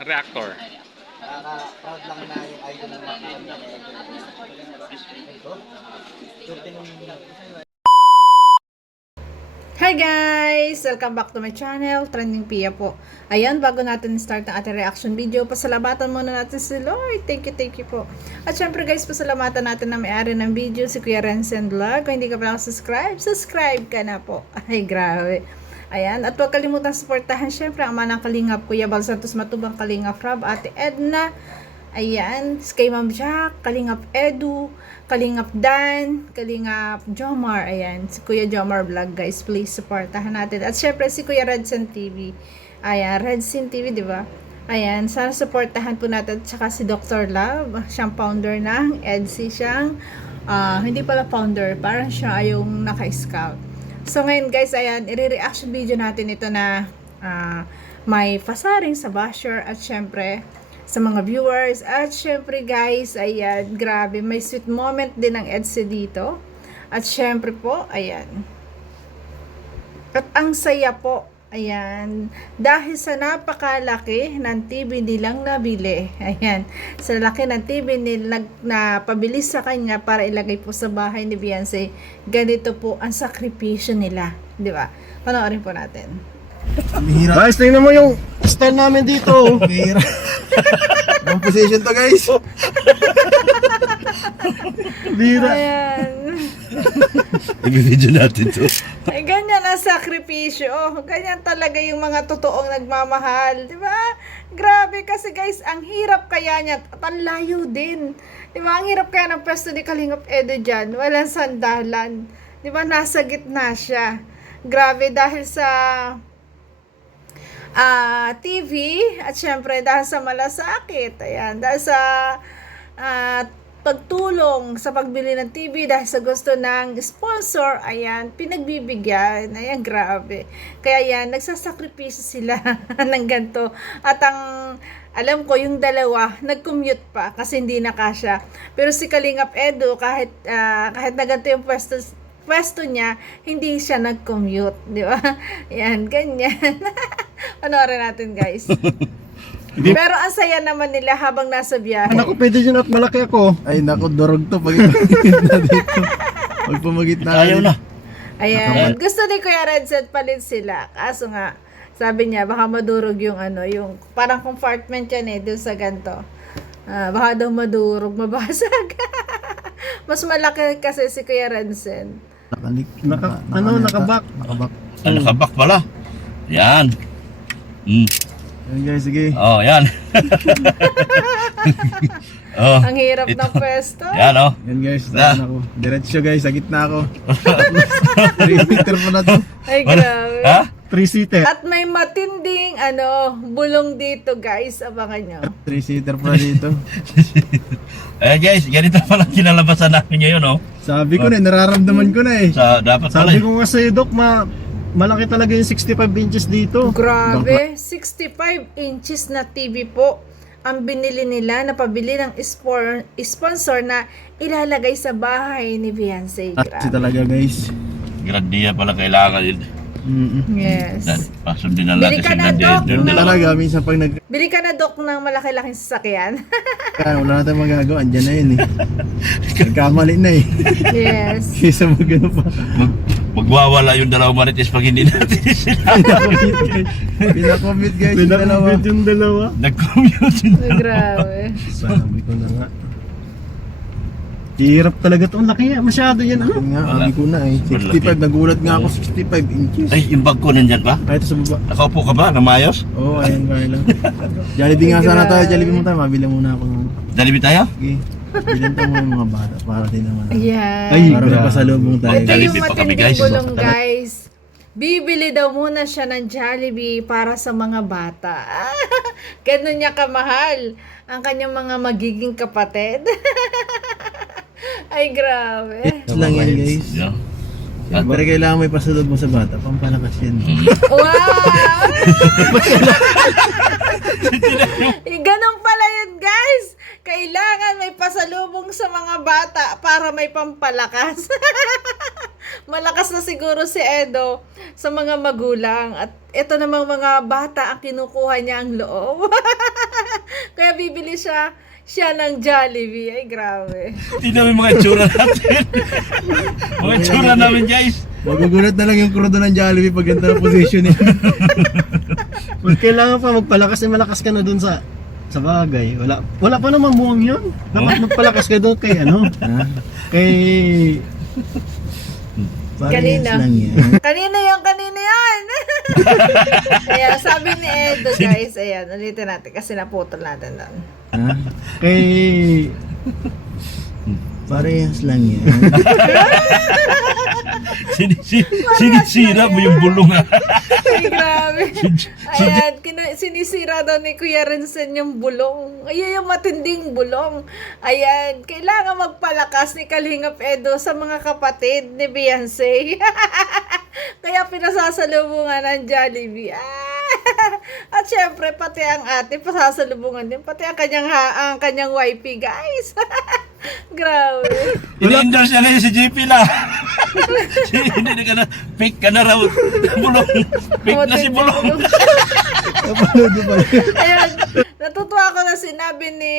Reactor. Proud lang na yung idol ng mga kanya. Ito? Hi guys! Welcome back to my channel, Trending Pia po. Ayan, bago natin start ang ating reaction video, pasalamatan muna natin si Lord. Thank you po. At syempre guys, pasalamatan natin na may-ari ng video, si Kuya Rensen Vlog. Kung hindi ka pa subscribe ka na po. Ay, grabe. Ayan, at huwag kalimutan supportahan syempre ang manang Kalingap, Kuya Bal Santos Matubang, Kalingap Rob, Ate Edna. Ayan, kay Ma'am Jack, Kalingap Edu, Kalingap Dan, Kalingap Jomar. Ayan, si Kuya Jomar Vlog, guys. Please supportahan natin. At syempre si Kuya Redsen TV. Ayan, Redsen TV, di ba? Ayan, sana supportahan po natin. Tsaka si Dr. Love, siyang founder ng EDSI. Siyang, hindi pala founder, parang siya yung naka-scout. So ngayon guys, ayan, i-reaction video natin ito na may pasaring sa basher at syempre sa mga viewers. At syempre guys, ayan, grabe, may sweet moment din ng EDSA dito. At syempre po, ayan. At ang saya po, ayan, dahil sa napakalaki ng TV nilang nabili. Ayan, sa laki ng TV nilang na pabili sa kanya para ilagay po sa bahay ni Beyonce. Ganito po ang sakripisyo nila, di ba? Panoorin po natin. Guys, tingnan mo yung style namin dito. Bihira. Ang position to guys. Bihira. Ayan. I-video natin to. Ay, ganyan ang sakripisyo. Ganyan talaga yung mga totoong nagmamahal. Di ba? Grabe kasi guys, ang hirap kaya niya. At ang layo din. Di ba? Ang hirap kaya ng pwesto ni Kalingap Edo dyan. Walang sandalan. Di ba? Nasa gitna siya. Grabe dahil sa TV at syempre dahil sa malasakit. Ayan. Dahil sa pagtulong sa pagbili ng TV dahil sa gusto ng sponsor, ayan, pinagbibigyan, ayan, grabe. Kaya yan, nagsasakripisyo sila ng ganito. At alam ko, yung dalawa, nag-commute pa kasi hindi na kasya. Pero si Kalingap Edo, kahit na ganito yung pwesto niya, hindi siya nag-commute, di ba? Ayan, ganyan. Panoorin natin, guys. Pero ang saya naman nila habang nasa biyahe. Naku, pwede dyan at malaki ako. Ay, naku, durog to. Pag na dito. Pag pumagit na. Ayaw na. Ayan. Gusto ni Kuya Redset palit sila. Kaso nga, sabi niya, baka madurog yung yung parang compartment yan doon sa ganito. Baka daw madurog, mabasag. Mas malaki kasi si Kuya Redset. Nakabak. Nakabak pala. Yan. Yan guys, sige. Oh, yan. Oh, Ang hirap ng pwesto. yan oh. Yan guys, saan ako. Diretso guys, sa gitna ako. 3-seater pa na to. Ay, grabe. Ha? 3-seater. At may matinding bulong dito, guys. Abangan nyo. 3-seater pa dito. Eh guys, ganito pala kinalabasan namin ngayon oh. Sabi ko na, nararamdaman ko na eh. Dapat pala. Sabi ko kasi, Dok, malaki talaga yung 65 inches dito. Grabe, 65 inches na TV po ang binili nila na pabili ng sponsor na ilalagay sa bahay ni Beyonce. Kasi Grabe. talaga guys. Grandiya pala kailangan yun. Yes. Pasundin na natin Bili ka si na, Nadia. Doc. Yun na lang. Talaga, minsan pag Bili ka na, Dok, ng malaki-laking sasakyan. wala na tayong magagawa, andyan na yun eh. Nagkamali na eh. Yes. Kesa magano pa. Magwawala yung dalawang marites pag hindi natin sila. Pinakomit guys, yung dalawa. Nag-commute yun. Ay, grabe. Sabi ko na nga. Hirap talaga to. Laki masyado yan. Ano? Nga, Wala. sabi ko na eh. 65, nagulat nga ako 65 inches. Ay, yung bag ko nandyan pa? Ay, ito sa baba. Nakaupo ka ba? Na maayos? Oo, ayan kaya lang. Jollibee nga sana tayo. Jollibee mo tayo. Mabili muna ako. Jollibee tayo? Sige. Bilan tayo mga mga bata. Para din naman. Ayan. Para may grabe. pasalubong tayo. Ito Jollibee yung pa kami, matinding guys. bulong, guys. Bibili daw muna siya ng Jollibee para sa mga bata. Ganun niya kamahal ang kanyang mga magiging kapatid. Ay, grabe. Ito lang yan guys. Yeah. Pero kailangan may pasalubong sa bata. Pampalakas yan. Wow! Ganun pala yun, guys. Kailangan may pasalubong sa mga bata para may pampalakas. Malakas na siguro si Edo sa mga magulang. At ito namang mga bata ang kinukuha niya ang loob. Kaya bibili siya ng Jollibee. Ay, grabe. Tingnan mo yung mga itsura natin. Mga itsura namin guys. Magugulat na lang yung crew doon ng Jollibee pag ganito na position niya. Kung kailangan pa magpalakas, malakas ka na doon sa bagay. Wala pa namang buwang yun. Dapat magpalakas ka doon kay kay... Kanina. Lang yan. Kanina yan. Kaya sabi ni Edo, guys, ayan, ulitin natin kasi naputol natin doon. Kay... Parehas lang yan. Sinisira mo yung bulong ha. Ay, grabe. Ayan, sinisira daw ni Kuya Renzen yung bulong. Ayan yung matinding bulong. Ayan, kailangan magpalakas ni Kalingap Edo sa mga kapatid ni Beyonce. Kaya pinasasalubungan ng Jollibee. At syempre, pati ang ate, pasasalubungan din. Pati ang kanyang wifey, guys. Grabe. Ini-endorse niya ngayon si JP lang. Hindi ka na, fake ka na raw. Bulong. Fake na si Bulong. Napanood mo ba yun? Ayun, natutuwa ako na sinabi ni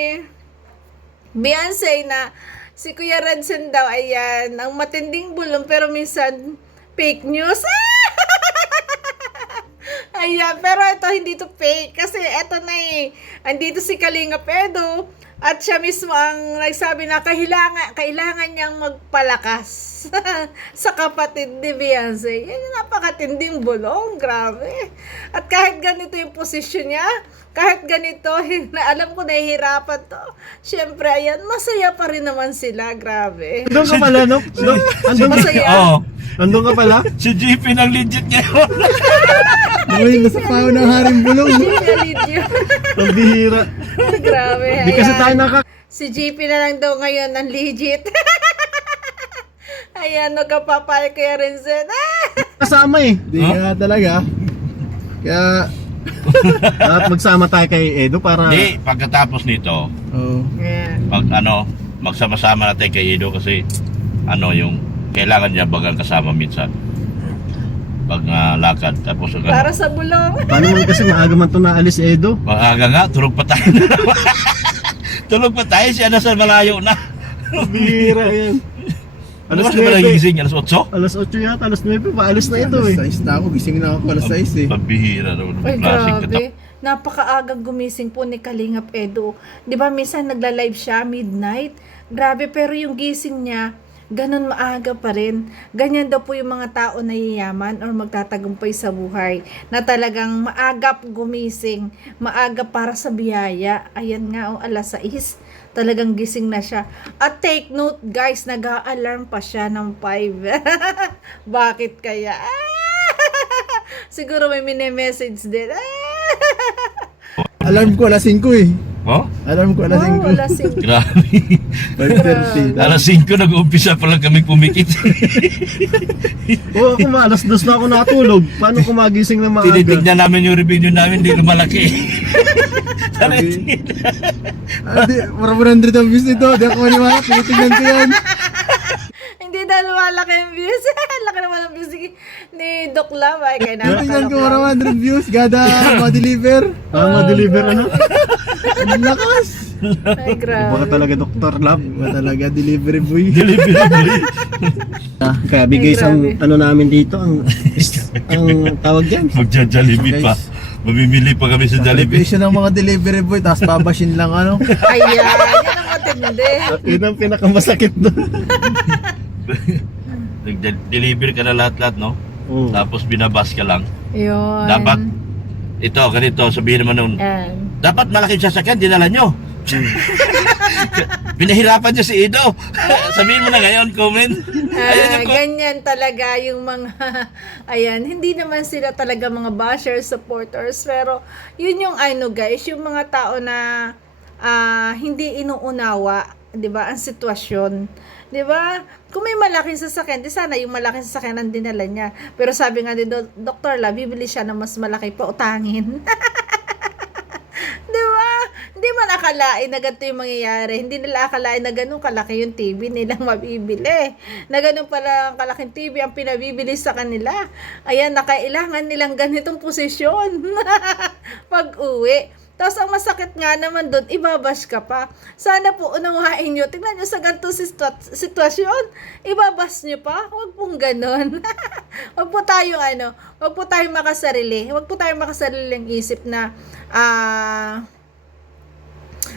Beyonce na si Kuya Renzen daw, ayan, ang matinding bulong pero minsan fake news. Ayan, pero ito hindi to fake kasi ito na andito si Kalingap Edo at siya mismo ang nagsabi na kailangan niyang magpalakas sa kapatid ni Beyonce. Yan yung napakatinding bulong, grabe. At kahit ganito yung posisyon niya, kahit ganito, alam ko nahihirapan to. Siyempre, ayan, masaya pa rin naman sila, grabe. Andun ka pala, no? Andun ka, Masaya. Oo. andun ka pala? Si JP nang legit ngayon. Uy, nasa pao ng haring bulong. Ang bihira. Grabe, Di kasi ayan. tayo Si JP na lang daw ngayon ng legit. Ayan, nagkapapay kaya Renzen. kasama eh. Di nga talaga. Kaya, dapat magsama tayo kay Edo para... Hindi, pagkatapos nito, Oo. Ayan. magsama-sama natin kay Edo kasi yung kailangan niya bagang kasama minsan. Pag lakad, tapos Para sa bulong. Paano man kasi maaga man ito naalis si Edo? maaga nga, tulog pa tayo. Tulog pa tayo, siya nasa malayo na. Bihira yan. Ano Alas ba 9. nagising? Alas 8? Alas 8 yata, alas 9. Paalis na ito eh. Alas 6 na ako, gising na ako alas 6 eh. Pabihira daw. Ay, Klaseng grabe. Napakaagang gumising po ni Kalingap Edo. Di ba minsan nagla-live siya midnight? Grabe, pero yung gising niya, ganun maaga pa rin. Ganyan daw po yung mga tao na yayaman or magtatagumpay sa buhay. Na talagang maagap gumising. Maaga para sa biyaya. Ayan nga, alas 6. Talagang gising na siya. At take note guys, nag-a-alarm pa siya ng 5. Bakit kaya? Siguro may mini-message din. Alarm ko alas 5 eh. Oh? Alarm ko alas 5. Oh, alas 5. Grabe. 5:30. Alas 5 nag-uumpisa pa lang kami pumikit. Oo, kung alas 2 na ako natulog, paano ko magising na maaga? Tinitignan namin yung revenue namin, hindi lumalaki. Di, marami 100 ang views nito. Di ako maniwala, tinitignan ko yan. Hindi na lumalaki yung views. Laki naman ang views ni Doc Lam. Ay, kaya Tinitignan ko naman. marami 100 views. Gada, ma-deliver. Ma-deliver ano? Ang lakas. Ay, grabe. Baka talaga Dr. Lab. Iba talaga, delivery boy. Delivery boy. Kaya bigay Ay, isang grabe. ano namin dito, ang tawag dyan. Magja-Jollibee pa. Mamimili pa kami sa Jollibee. Celebration ng mga delivery boy, tapos babashin lang ano. Ayan, yan ang matindi. Yun ang pinakamasakit doon. Nag-deliver ka na lahat-lahat, no? Oo. Tapos binabas ka lang. Yun. Dapat, ito, ganito, sabihin naman nun, Ayan. dapat malaking sasakyan, dinala nyo. Pinahirapan nyo si Edo. Sabihin mo na ngayon, comment. Ayun yung Ganyan talaga yung mga, ayan, hindi naman sila talaga mga bashers, supporters, pero yun yung guys, yung mga tao na hindi inuunawa, 'di ba, ang sitwasyon. 'Di ba? Kung may malaking sasakyan, di sana yung malaking sasakyan ang dinala niya. Pero sabi nga ni Dr. La, bibili siya ng mas malaki pa utangin. 'Di ba? Hindi man akalain na ganito yung mangyayari. Hindi nila akalain na ganun kalaki yung TV nilang mabibili. Na ganun pala ang kalaking TV ang pinabibili sa kanila. Ayan, na kailangan nilang ganitong posisyon pag uwi. Tapos ang masakit nga naman doon, ibabash ka pa. Sana po unawain nyo. Tingnan nyo sa ganitong sitwasyon. Ibabash nyo pa. Huwag pong ganon. Huwag po tayong huwag po tayong makasarili. Huwag po tayong makasariling isip na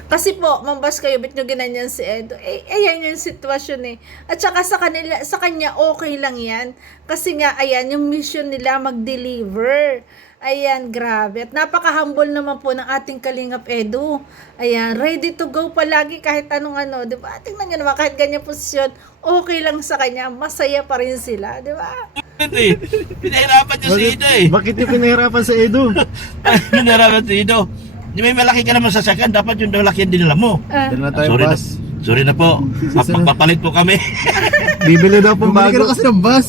kasi po, mambas kayo, ba't nyo ginanyan si Edo? Ayan yung sitwasyon eh. At saka sa kanya, okay lang yan. Kasi nga, ayan, yung mission nila mag-deliver. Ayan, grabe. At napaka-humble naman po ng ating Kalingap Edo. Ayan, ready to go palagi kahit anong di ba? Tingnan nyo naman, kahit ganyan posisyon, okay lang sa kanya, masaya pa rin sila, di ba? Hindi. Pinahirapan niya si Ido eh. Bakit niyo pinahirapan sa Edo? Pinahirapan si Ido. Di may malaki ka naman sasakyan, dapat yung malaki din nila mo. Dala na tayo Sorry na, bus. sorry na po. Magpapalit po kami. Bibili daw pong Bumili ka na bago. kasi ng bus.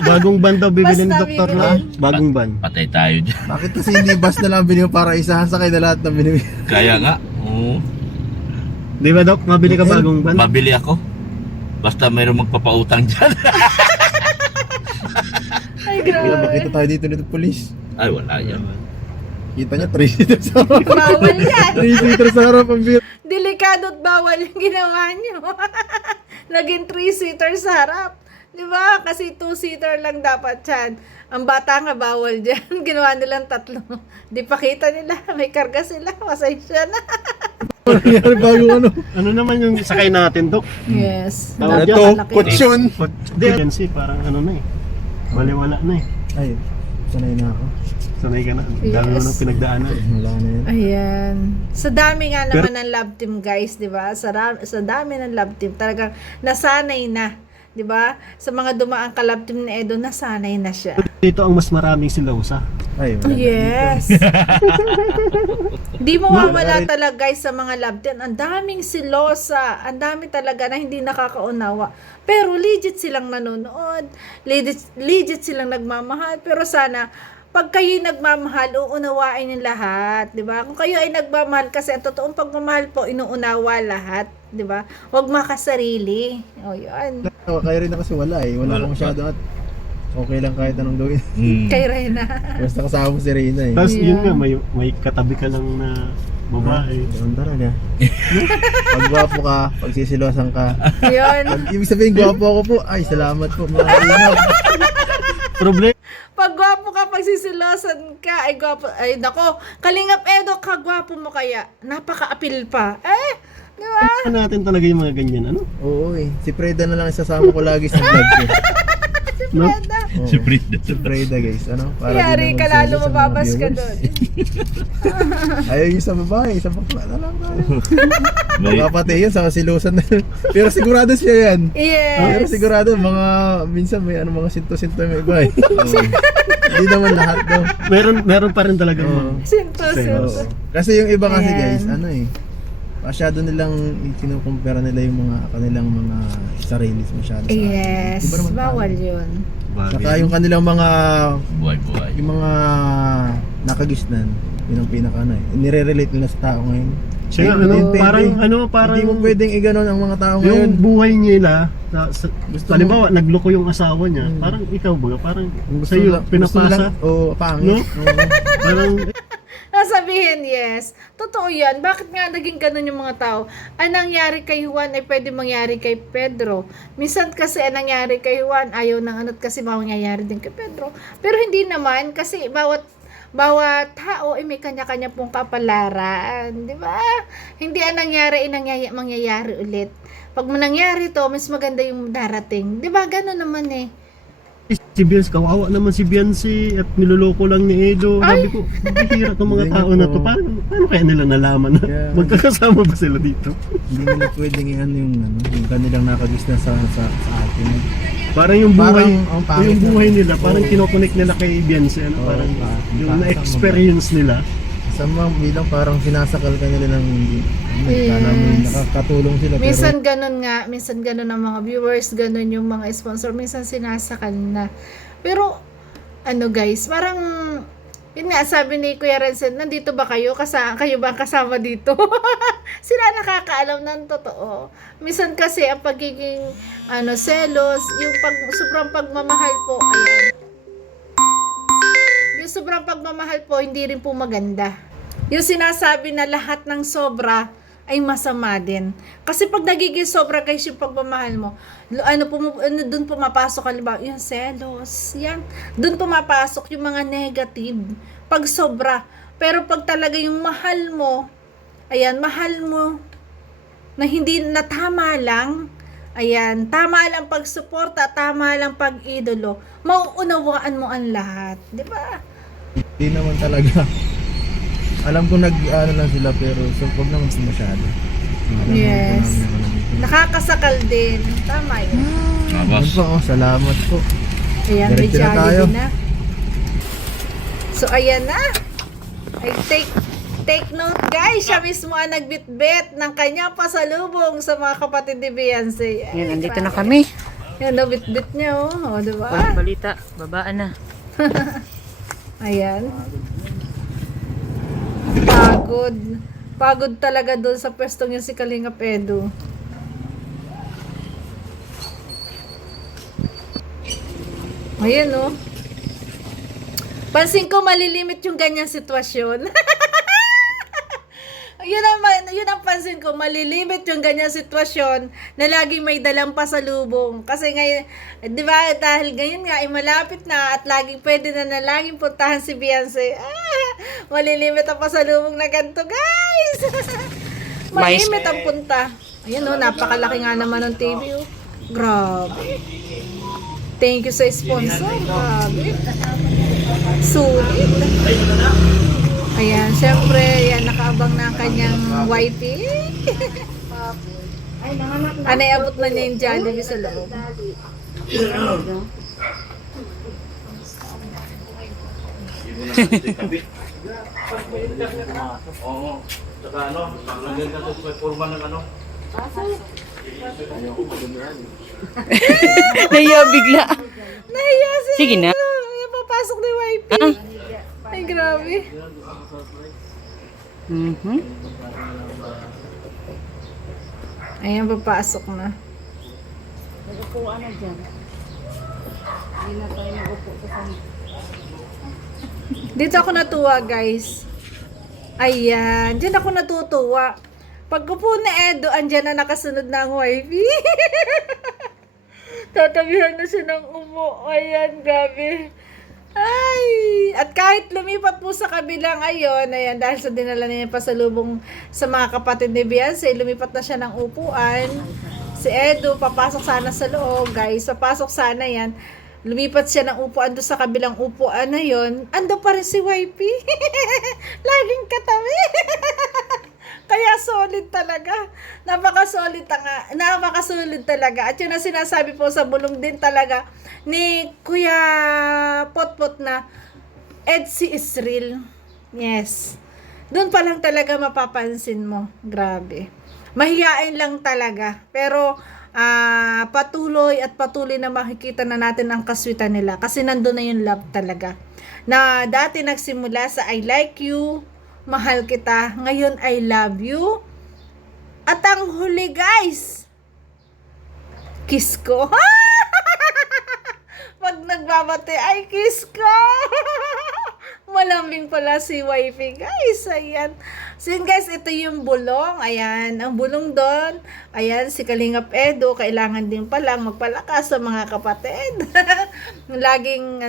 Bagong ban daw bibili ni Basta Doktor bibili. na. Bagong ban. Patay tayo dyan. Bakit kasi hindi bus na lang binili mo para isahan sa kayo na lahat ng binili? Kaya nga. Oo. Di ba, Dok? Mabili ka bagong ban? Mabili ako. Basta mayroong magpapautang dyan. Ay, Kaya grabe. makita tayo dito nito police. Ay, wala yan. Kita niya 3-seater sa harap. Bawal yan. 3-seater sa harap ang beer. Delikado at bawal yung ginawa nyo. Naging 3-seater sa harap. Di ba? Kasi 2-seater lang dapat yan. Ang bata nga bawal dyan. Ginawa nilang 3. Di pakita nila. May karga sila. Pasensya na. Nangyari bago ano. Ano naman yung sakay natin, Dok? Yes. Tawag Ito, Napakalaki. kutsyon. Hindi, agency, parang ano na eh. Baliwala na eh. Ay, sanay na ako. Sanay ka na. Ang dami mo Yes. nang pinagdaanan. Wala na yan. Ayan. Sa dami nga naman ng love team, guys, 'di ba? Sa dami ng love team, talagang nasanay na, 'di ba? Sa mga dumaang ka-love team ni Edo, nasanay na siya. Dito ang mas maraming silausa. Ay, wala na Yes. Di mawawala talaga, guys, sa mga love team. Ang daming silosa. Ang dami talaga na hindi nakakaunawa. Pero legit silang nanonood. Legit silang nagmamahal. Pero sana pag kayo nagmamahal, uunawain yung lahat, 'di ba? Kung kayo ay nagmamahal, kasi ang totoong pagmamahal po inuunawa lahat, 'di ba? Huwag makasarili. O 'yun. dito. Kaya rin na kasi wala eh. Wala akong masyado at okay lang kahit anong gawin. Kay Reyna. Basta kasama mo si Reyna eh. Tapos yun Yeah. nga, may katabi ka lang na babae. Ganun talaga. Pag gwapo ka, pag sisilosan ka. 'Yun. Pag ibig sabihin gwapo ako po, ay salamat po mga inaw. Problema Pag gwapo ka, pag sisilosan ka, ay gwapo. Ay nako, Kalingap Edo, kagwapo mo kaya. Napaka-apil pa. Di ba? natin talaga yung mga ganyan, ano? Oo eh. Si Freda na lang isasama ko lagi sa vlog ko. No? Freda. Oo. Si Frida. Si Freda guys, ano? Yari din ka, naman lalo sa mga mababas ka viewers. doon. Ayaw yung sa babae, sa bakla na lang tayo. May, Mga pati yun, sa silusan na yun. Pero sigurado siya yan. Pero Yes. sigurado, minsan may mga sinto-sinto yung iba eh. Hindi naman lahat daw. Meron pa rin talaga Oo. mga. Sinto. Oo. Kasi yung iba kasi Ayan. guys, ano eh, masyado nilang kinukumpara nila yung mga kanilang mga sarili masyado sa atin. Yes. Iba naman Bawal tayo. yun. Saka yung kanilang mga buhay-buhay. yung mga nakagisnan, yun ang pinaka ano eh. Nire-relate nila sa tao ngayon. Siya nga, Hindi ano, pwede. parang Hindi mo pwedeng iganon ang mga tao ngayon. yung buhay nila, Gusto halimbawa, nagloko yung asawa niya, parang ikaw ba, parang sa'yo, pinapasa, Oo, pangit. No? Oo. parang, Sasabihin, yes. Totoo yan. Bakit nga naging ganun yung mga tao? Ang nangyari kay Juan ay pwede mangyari kay Pedro. Minsan kasi ang nangyari kay Juan, ayaw ng ano't kasi mangyayari din kay Pedro. Pero hindi naman kasi bawat tao ay may kanya-kanya pong kapalaran. Di ba? Hindi ang nangyari ay mangyayari ulit. Pag nangyari to, mas maganda yung darating. Di ba? Ganun naman eh. si Biancy, kawawa naman si Biancy at niloloko lang ni Edo. Sabi ko, bihira itong mga Hindi tao nga na po. to. Paano kaya nila nalaman na Kaya, magkakasama ba sila dito? Hindi nila pwedeng yung kanilang nakagisnan sa atin. Parang yung buhay, Parang, ang pangit yung buhay na. nila, parang Oo. kinokonek nila kay Biancy. Ano, Oo, parang parang yung parang na-experience nila. Sa mga bilang parang sinasakal ka nila ng hindi. Yes. Kala mo nakakatulong sila Minsan ganun nga, minsan ganun ang mga viewers, ganun yung mga sponsor, minsan sinasakal na. Pero, ano guys, parang Yun nga, sabi ni Kuya Renzen, nandito ba kayo? Kayo ba ang kasama dito? Sila nakakaalam ng totoo. Minsan kasi ang pagiging selos, yung sobrang pagmamahal po, ayan. Yung sobrang pagmamahal po, hindi rin po maganda. Yung sinasabi na lahat ng sobra ay masama din. Kasi pag nagiging sobra guys yung pagmamahal mo, doon pumapasok halimbawa yung selos, yan. Doon pumapasok yung mga negative. Pag sobra. Pero pag talaga yung mahal mo, ayan, mahal mo, na hindi na tama lang, ayan, tama lang pagsuporta, tama lang pag-idolo, mauunawaan mo ang lahat. Di ba? Hindi naman talaga. Alam ko lang sila pero so wag naman masyado. Yes. Nakakasakal din. Tama yun. Boss. Po, salamat po. Ayan, may Diretso na tayo. Jollibee na. So, ayan na. Ay, take note guys. Siya mismo ang nagbitbit ng kanyang pasalubong sa mga kapatid ni Beyonce. Ay, Yan, nandito na grabe. kami. Yan, bitbit niya oh. O, diba? Walang balita, babaan na. Ayan. Pagod talaga doon sa pwestong yung si Kalingap Edu. Ayan oh. Pansin ko malilimit yung ganyang sitwasyon. Yun ang pansin ko, malilimit yung ganyang sitwasyon na laging may dalang pasalubong. Kasi ngayon, di ba, dahil ngayon nga, malapit na at laging pwede na laging puntahan si Beyonce. Malilimit ang pasalubong na ganito, guys! Malimit ang punta. Ayan o, napakalaki nga naman ng TV. Oh. Grabe. Thank you sa sponsor. Grabe. Sulit. Ayan, syempre, yan, nakaabang na ang kanyang wifey. Abot na niya yung Jollibee sa loob. Oo. Saka paglagay ka sa forma ng Nahiya bigla. Nahiya siya. Sige na. Ayan, papasok na yung wifey. Ay, grabe. Ayan, papasok na. Dito ako natuwa, guys. Ayan, dyan ako natutuwa. Pagkupo na Edo, andyan na nakasunod na ang wifey. Tatabihan na siya ng umo. Ayan, gabi. Ay! At kahit lumipat po sa kabilang ayon, ayan, dahil sa dinala niya yung pasalubong sa mga kapatid ni Beyonce, lumipat na siya ng upuan. Si Edo, papasok sana sa loob, guys. Papasok sana yan. Lumipat siya ng upuan doon sa kabilang upuan na yon. Ando pa rin si wifey. Laging katabi. Kaya solid talaga. Napaka-solid talaga. At yun ang sinasabi po sa bulong din talaga ni Kuya Potpot na Edsy is real. Yes. Doon pa lang talaga mapapansin mo. Grabe. Mahiyain lang talaga. Pero patuloy na makikita na natin ang kaswitan nila. Kasi nandun na yung love talaga. Na dati nagsimula sa I like you, mahal kita, ngayon I love you. At ang huli guys, kiss ko. Pag nagbabate, ay kiss ko. Malambing pala si wifey guys. Ayan. So yun guys, ito yung bulong. Ayan, ang bulong doon. Ayan, si Kalingap Edo, kailangan din palang magpalakas sa mga kapatid. Laging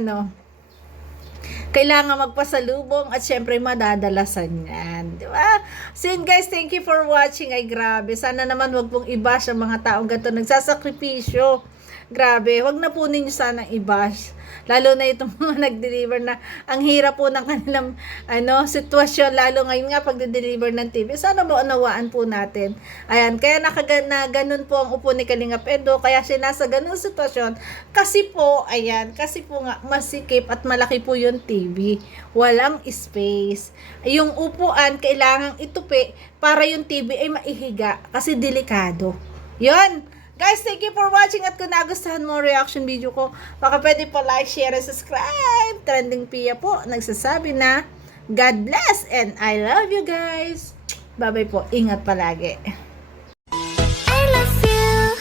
kailangan magpasalubong at syempre madadalasan yan. Di ba? So yun guys, thank you for watching. Ay grabe, sana naman wag pong i-bash ang mga taong ganito nagsasakripisyo. Grabe, wag na po ninyo sana i-bash. Lalo na itong mga nag-deliver na ang hirap po ng kanilang sitwasyon, lalo ngayon nga pag-deliver ng TV. Sana maunawaan po natin. Ayan, kaya ganun po ang upo ni Kalingap Edo, kaya siya nasa ganun sitwasyon. Kasi po nga masikip at malaki po yung TV. Walang space. Yung upuan kailangang itupi para yung TV ay maihiga kasi delikado. Yon. Guys, thank you for watching at kung nagustuhan mo ang reaction video ko, baka pwede po like, share, and subscribe. Trending Pia po, nagsasabi na God bless and I love you guys. Bye-bye po. Ingat palagi. I love you.